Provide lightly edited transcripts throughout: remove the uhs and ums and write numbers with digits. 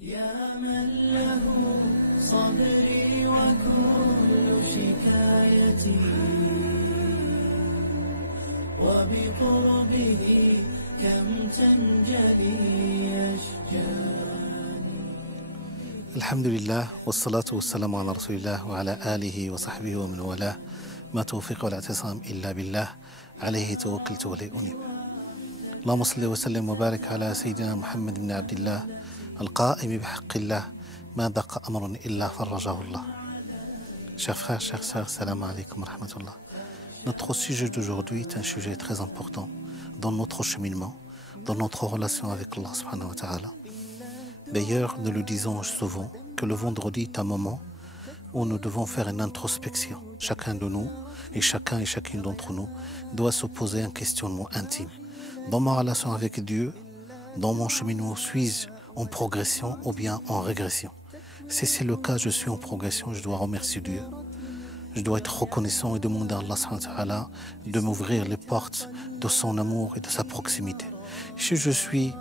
يا من له صبري وكل شكايتي وبقربه كم تنجلي أشجاري. الحمد لله والصلاة والسلام على رسول الله وعلى آله وصحبه ومن والاه. ما توفيق والاعتصام إلا بالله عليه توكلت وإليه أنيب. اللهم صل وسلم وبارك على سيدنا محمد بن عبد الله القائم بحق الله ما ضاق أمر إلا فرجه الله. Chers frères, chers sœurs, salam alaikum wa rahmatullah. Notre sujet d'aujourd'hui est un sujet très important dans notre cheminement, dans notre relation avec Allah subhanahu wa ta'ala. D'ailleurs, nous le disons souvent que le vendredi est un moment où nous devons faire une introspection. Chacun de nous et chacune d'entre nous doit se poser un questionnement intime. Dans ma relation avec Dieu, dans mon cheminement, suis-je en progression ou bien en régression? Si c'est le cas, je suis en progression, je dois remercier Dieu. Je dois être reconnaissant et demander à Allah subhanahu wa ta'ala de m'ouvrir les portes de son amour et de sa proximité. Si je suis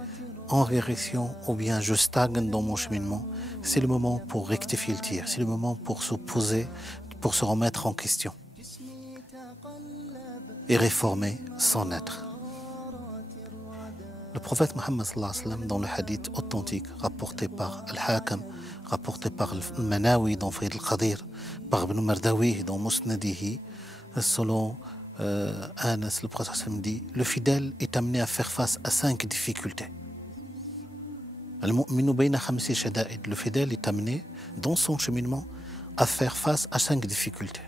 en régression ou bien je stagne dans mon cheminement, c'est le moment pour rectifier le tir, c'est le moment pour se poser, pour se remettre en question et réformer son être. Le prophète Mohammed sallallahu alayhi wa sallam, dans le hadith authentique rapporté par Al-Hakam, rapporté par Al-Manawi dans Fayd al-Qadir, par Ibn Mardawi dans Musnadihi, selon Anas, le prophète sallam dit: le fidèle est amené à faire face à 5 difficultés. Al-mu'minu bayna khamsi shada'id, le fidèle est amené dans son cheminement à faire face à 5 difficultés.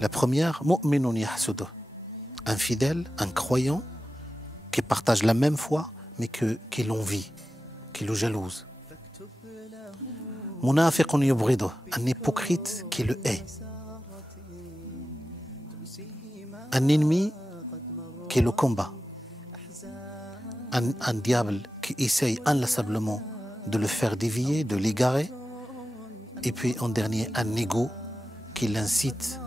La première, mu'minun yahsudu, un fidèle, un croyant qui partage la même foi mais qui l'envie, qui le jalouse. Munafiqun yubridu, un hypocrite qui le hait. Un ennemi qui le combat. Un diable qui essaye inlassablement de le faire dévier, de l'égarer. Et puis en dernier, un égo qui l'incite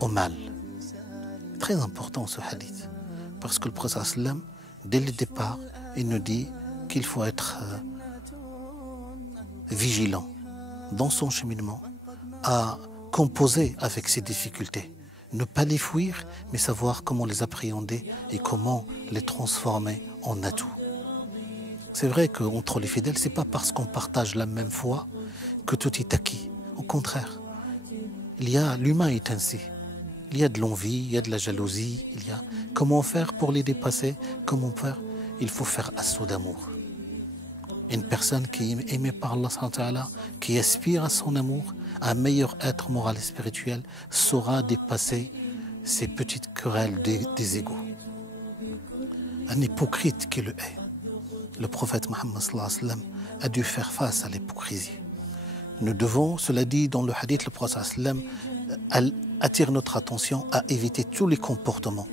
au mal. Très important ce hadith, parce que le prophète sallam, dès le départ, il nous dit qu'il faut être vigilant dans son cheminement, à composer avec ses difficultés. Ne pas les fuir, mais savoir comment les appréhender et comment les transformer en atout. C'est vrai qu'entre les fidèles, ce n'est pas parce qu'on partage la même foi que tout est acquis. Au contraire, l'humain est ainsi. Il y a de l'envie, il y a de la jalousie, il y a comment faire pour les dépasser, comment faire. Il faut faire assaut d'amour. Une personne qui est aimée par Allah subhanahu wa ta'ala, qui aspire à son amour, à un meilleur être moral et spirituel, saura dépasser ces petites querelles des égos. Un hypocrite qui le hait. Le prophète Mohammed sallallahu alayhi wa sallam a dû faire face à l'hypocrisie. Nous devons, cela dit dans le hadith, le prophète sallallahu alayhi wa sallam attire notre attention à éviter tous les comportements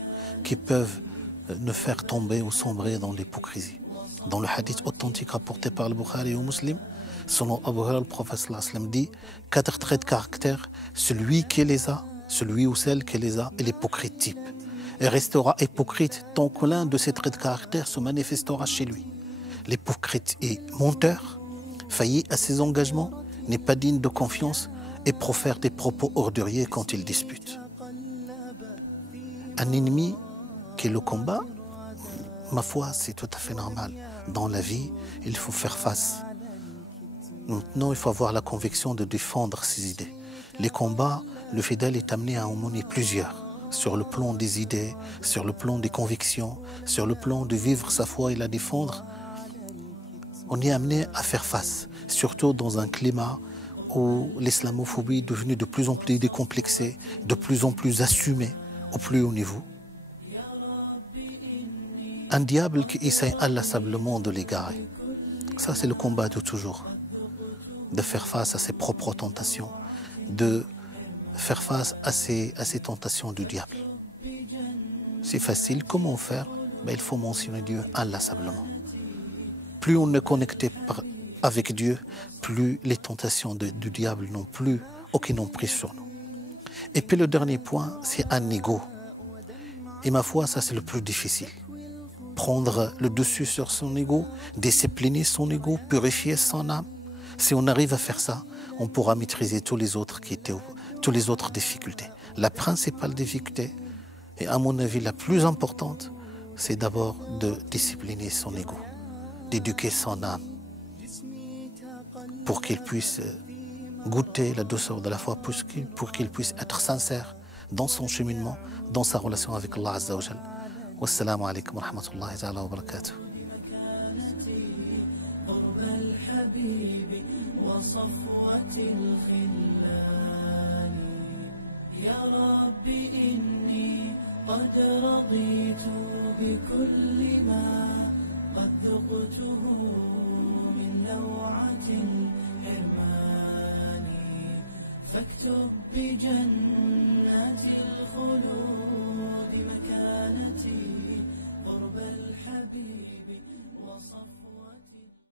qui peuvent nous faire tomber ou sombrer dans l'hypocrisie. Dans le hadith authentique rapporté par le Bukhari ou Muslim, selon Abu Hurairah, le prophète sallallahu alayhi wa sallam dit 4 traits de caractère: celui qui les a, celui ou celle qui les a, est l'hypocrite type. Et restera hypocrite tant que l'un de ces traits de caractère se manifestera chez lui. L'hypocrite est menteur, failli à ses engagements, n'est pas digne de confiance et profère des propos orduriers quand il dispute. Un ennemi qui le combat, ma foi, c'est tout à fait normal. Dans la vie, il faut faire face. Maintenant, il faut avoir la conviction de défendre ses idées. Les combats, le fidèle est amené à en mener plusieurs. Sur le plan des idées, sur le plan des convictions, sur le plan de vivre sa foi et la défendre. On est amené à faire face, surtout dans un climat où l'islamophobie est devenue de plus en plus décomplexée, de plus en plus assumée au plus haut niveau. Un diable qui essaie inlassablement de l'égarer. Ça, c'est le combat de toujours. De faire face à ses propres tentations, de faire face à ces tentations du diable. C'est facile. Comment faire? Il faut mentionner Dieu inlassablement. Plus on est connecté avec Dieu, plus les tentations du diable n'ont plus aucune emprise sur nous. Et puis le dernier point, c'est un ego. Et ma foi, ça c'est le plus difficile. prendre le dessus sur son ego, discipliner son ego, purifier son âme. Si on arrive à faire ça, on pourra maîtriser toutes les autres difficultés. La principale difficulté, et à mon avis la plus importante, c'est d'abord de discipliner son ego, d'éduquer son âme, pour qu'il puisse goûter la douceur de la foi, pour qu'il puisse être sincère dans son cheminement, dans sa relation avec Allah Azza wa Jal. Wassalamu alaikum wa rahmatullahi ta'ala wa barakatuh. وصفوة الخلان يا رب إني قد رضيت بكل ما قد ذقته من لوعة الحرمان فاكتب بجنة